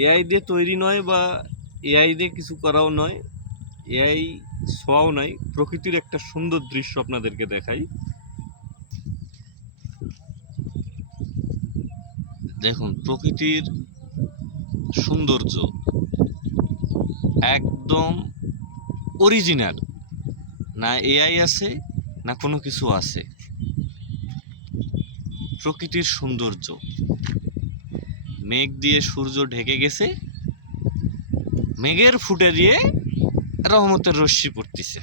AI দিয়ে তৈরি নয় বা এআই দিয়ে কিছু করাও নয়, এআই ছোঁয়াও নাই, প্রকৃতির একটা সুন্দর দৃশ্য আপনাদেরকে দেখাই। দেখুন প্রকৃতির সৌন্দর্য একদম অরিজিনাল, না এআই আছে না কোনো কিছু আছে। প্রকৃতির সৌন্দর্য, মেঘ দিয়ে সূর্য ঢেকে গেছে, মেঘের ফুটে দিয়ে রহমতের রশ্মি পড়তেছে।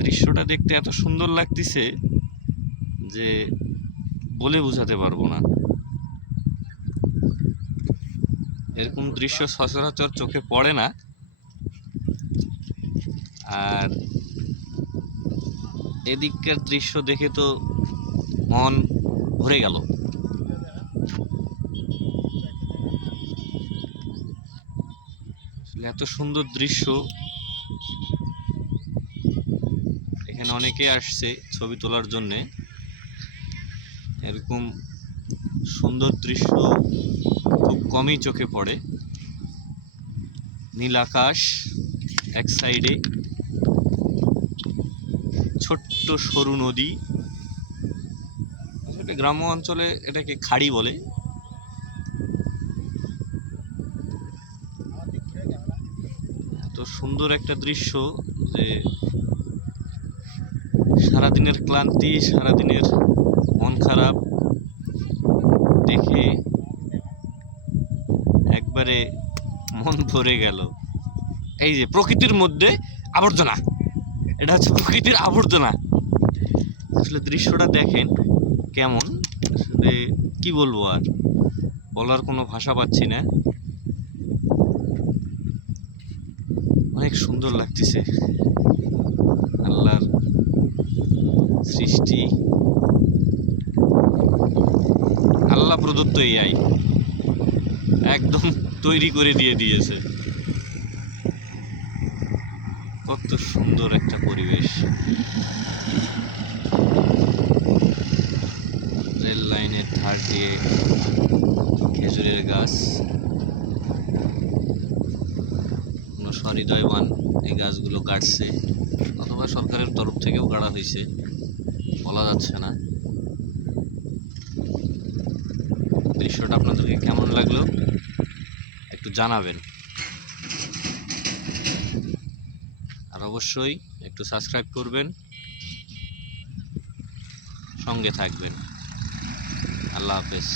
দৃশ্যটা দেখতে এত সুন্দর লাগতেছে যে বলে বোঝাতে পারবো না। এরকম দৃশ্য সচরাচর চোখে পড়ে না। আর এদিককার দৃশ্য দেখে তো মন ভরে গেল। এত সুন্দর দৃশ্য, এখানে অনেকে আসছে ছবি তোলার জন্যে। এরকম সুন্দর দৃশ্য খুব কমই চোখে পড়ে। নীল আকাশ এক সাইডে, ছোট্ট সরু নদী, আসলে গ্রাম্য অঞ্চলে এটাকে খাড়ি বলে। এত সুন্দর একটা দৃশ্য যে সারাদিনের ক্লান্তি, সারাদিনের মন খারাপ দেখে একবারে মন ভরে গেল। এই যে প্রকৃতির মধ্যে আবর্জনা, এটা হচ্ছে প্রকৃতির আবর্জনা। আসলে দৃশ্যটা দেখেন কেমন, আসলে কি বলবো, আর বলার কোনো ভাষা পাচ্ছি না। অনেক সুন্দর লাগতেছে, আল্লাহর সৃষ্টি, আল্লাহ প্রদত্ত এআই একদম তৈরি করে দিয়েছে। কত সুন্দর একটা পরিবেশ। রেল লাইনের ধার দিয়ে খেজুরের গাছ, কোনো সহৃদয়বান এই গাছগুলো কাটছে, অথবা সরকারের তরফ থেকেও কাটা হয়েছে, বলা যাচ্ছে না। দৃশ্যটা আপনাদেরকে কেমন লাগলো একটু জানাবেন, আর অবশ্যই একটু সাবস্ক্রাইব করবেন, সঙ্গে থাকবেন। আল্লাহ হাফেজ।